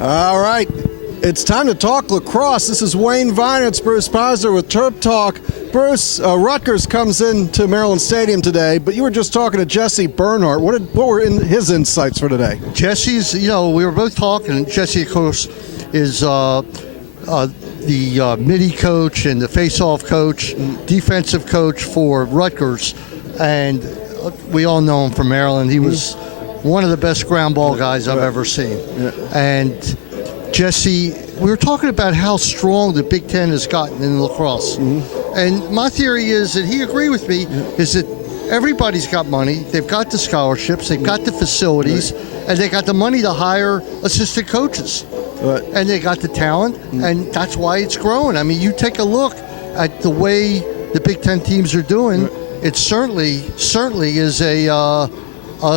All right, it's time to talk lacrosse. This is Wayne Viener. It's Bruce Posner with Terp Talk. Bruce, Rutgers comes into Maryland Stadium today, but you were just talking to Jesse Bernhardt. What were his insights for today? Jesse's, we were both talking. Jesse, of course, is the midi coach and the face-off coach, defensive coach for Rutgers, and we all know him from Maryland. He was one of the best ground ball guys I've ever seen. Yeah. And Jesse, we were talking about how strong the Big Ten has gotten in lacrosse. And my theory is that he agreed with me, is that everybody's got money, they've got the scholarships, they've got the facilities, and they got the money to hire assistant coaches. And they got the talent, and that's why it's growing. I mean, you take a look at the way the Big Ten teams are doing, it certainly is a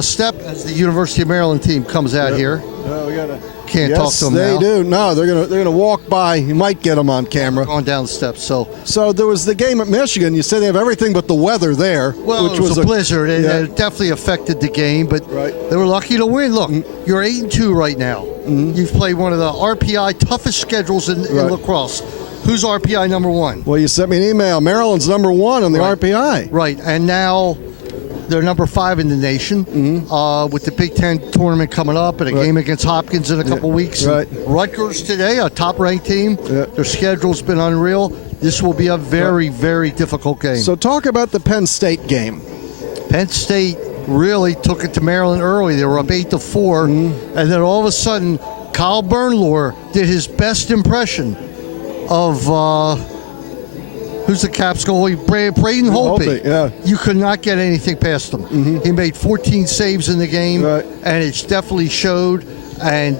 step as the University of Maryland team comes out here. Can't talk to them now. Yes, they do. No, they're gonna walk by. You might get them on camera. Going down the steps. So there was the game at Michigan. You said they have everything but the weather there. Well, which was a blizzard. It definitely affected the game, but they were lucky to win. Look, you're 8-2 right now. You've played one of the RPI toughest schedules in lacrosse. Who's RPI number one? Well, you sent me an email. Maryland's number one on the RPI. Right, and now they're number 5 in the nation with the Big Ten tournament coming up and a game against Hopkins in a couple weeks. Rutgers today, a top-ranked team. Their schedule's been unreal. This will be a very, very difficult game. So talk about the Penn State game. Penn State really took it to Maryland early. They were up 8-4, and then all of a sudden, Kyle Bernlohr did his best impression of who's the Caps goalie? Braden Holtby. You could not get anything past him. He made 14 saves in the game, and it definitely showed. And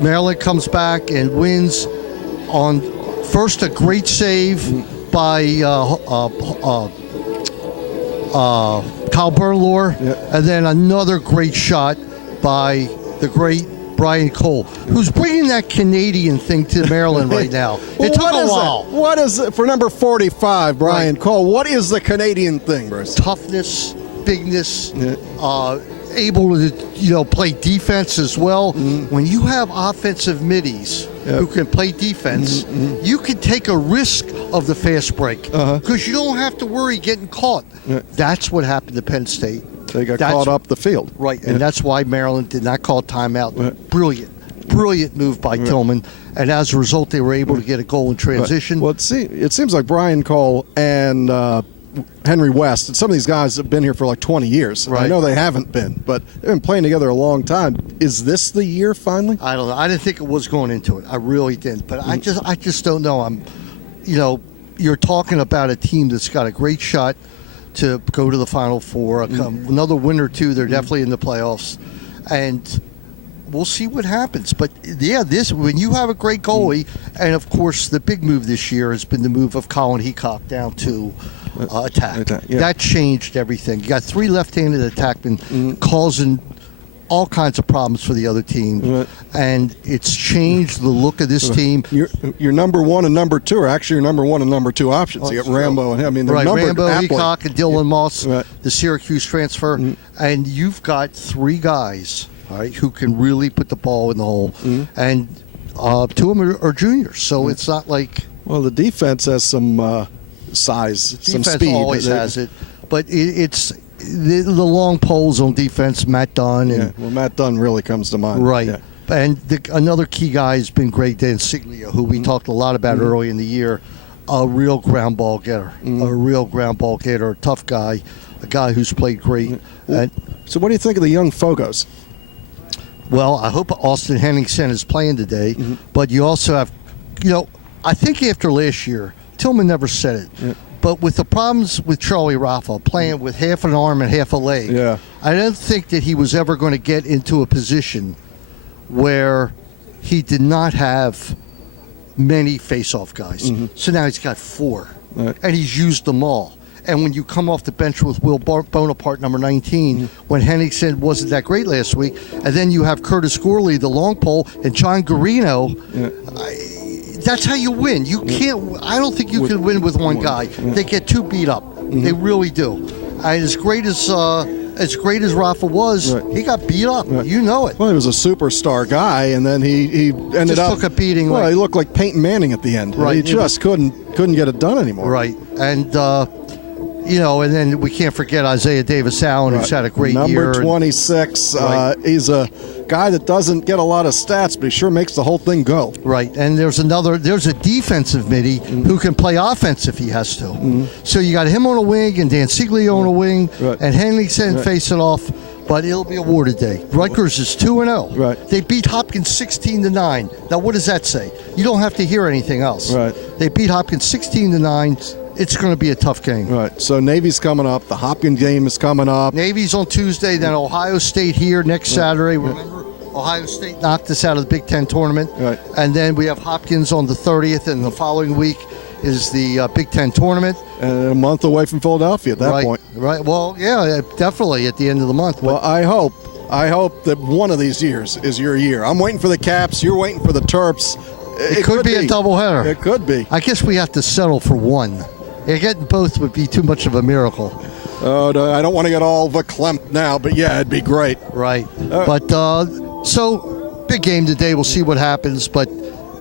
Maryland comes back and wins on first a great save by Kyle Bernlohr, and then another great shot by the great Brian Cole, who's bringing that Canadian thing to Maryland right now. It took a while. What is it for number 45, Brian Cole? What is the Canadian thing, Bruce? Toughness, bigness, able to play defense as well. When you have offensive middies who can play defense, you can take a risk of the fast break because you don't have to worry getting caught. That's what happened to Penn State. They got caught up the field. Right, and that's why Maryland did not call timeout. Brilliant move by Tillman, and as a result, they were able to get a goal in transition. Well, it seems like Brian Cole and Henry West, and some of these guys have been here for like 20 years. I know they haven't been, but they've been playing together a long time. Is this the year finally? I don't know. I didn't think it was going into it. I really didn't, but I just don't know. You're talking about a team that's got a great shot to go to the Final Four. Another win or two, they're definitely in the playoffs. And we'll see what happens. But, when you have a great goalie, and, of course, the big move this year has been the move of Colin Heacock down to attack. That changed everything. You got 3 left-handed attackmen causing all kinds of problems for the other team, and it's changed the look of this team. Your number 1 and number 2 are actually your number 1 and number 2 options. You got Rambo and him. Rambo, Heacock, and Dylan Moss, the Syracuse transfer, and you've got 3 guys, who can really put the ball in the hole, and 2 of them are juniors, so it's not like. Well, the defense has some size, some speed. Defense always has it, but it's. The long poles on defense, Matt Dunn. Matt Dunn really comes to mind. Right. And another key guy has been Greg Dansiglia, who we talked a lot about early in the year. A real ground ball getter. A tough guy, a guy who's played great. So what do you think of the young Fogos? Well, I hope Austin Henningsen is playing today, but you also have, I think after last year, Tillman never said it. But with the problems with Charlie Raffa playing with half an arm and half a leg, I don't think that he was ever going to get into a position where he did not have many face-off guys. So now he's got 4, and he's used them all. And when you come off the bench with Will Bonaparte, number 19, when Henningsen wasn't that great last week, and then you have Curtis Gorley, the long pole, and John Garino, that's how you win. You can't. I don't think you can win with one guy. They get too beat up. They really do. And as great as as great as Rafa was, he got beat up. You know it. Well, he was a superstar guy, and then he ended Just up took a beating. Well, he looked like Peyton Manning at the end. Right. He just couldn't get it done anymore. Right. And and then we can't forget Isaiah Davis Allen, who's had a great year. Number 26. He's a guy that doesn't get a lot of stats, but he sure makes the whole thing go. Right. And there's a defensive midi who can play offense if he has to. So you got him on a wing and Dan Siglio on a wing, and Henningsen facing off. But it'll be awarded day. Rutgers is 2-0. Right. They beat Hopkins 16-9. Now, what does that say? You don't have to hear anything else. Right. They beat Hopkins 16-9. It's going to be a tough game. Right. So Navy's coming up. The Hopkins game is coming up. Navy's on Tuesday. Then Ohio State here next Saturday. Remember, Ohio State knocked us out of the Big Ten tournament. Right. And then we have Hopkins on the 30th, and the following week is the Big Ten tournament. And a month away from Philadelphia at that point. Right. Well, yeah, definitely at the end of the month. Well, I hope that one of these years is your year. I'm waiting for the Caps. You're waiting for the Terps. It could be a doubleheader. It could be. I guess we have to settle for one. Getting both would be too much of a miracle. Oh, no, I don't want to get all verklempt now, but yeah, it'd be great. Right. But so big game today. We'll see what happens, but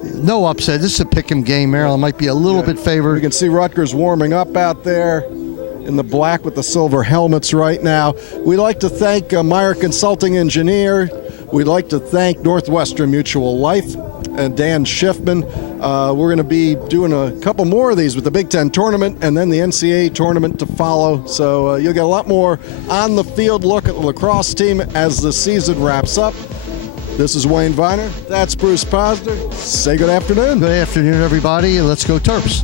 no upset. This is a pick'em game. Maryland might be a little bit favored. You can see Rutgers warming up out there in the black with the silver helmets right now. We'd like to thank Meyer Consulting Engineer. We'd like to thank Northwestern Mutual Life and Dan Schiffman. We're going to be doing a couple more of these with the Big Ten tournament and then the NCAA tournament to follow. So you'll get a lot more on-the-field look at the lacrosse team as the season wraps up. This is Wayne Viener. That's Bruce Posner. Say good afternoon. Good afternoon, everybody, and let's go Terps.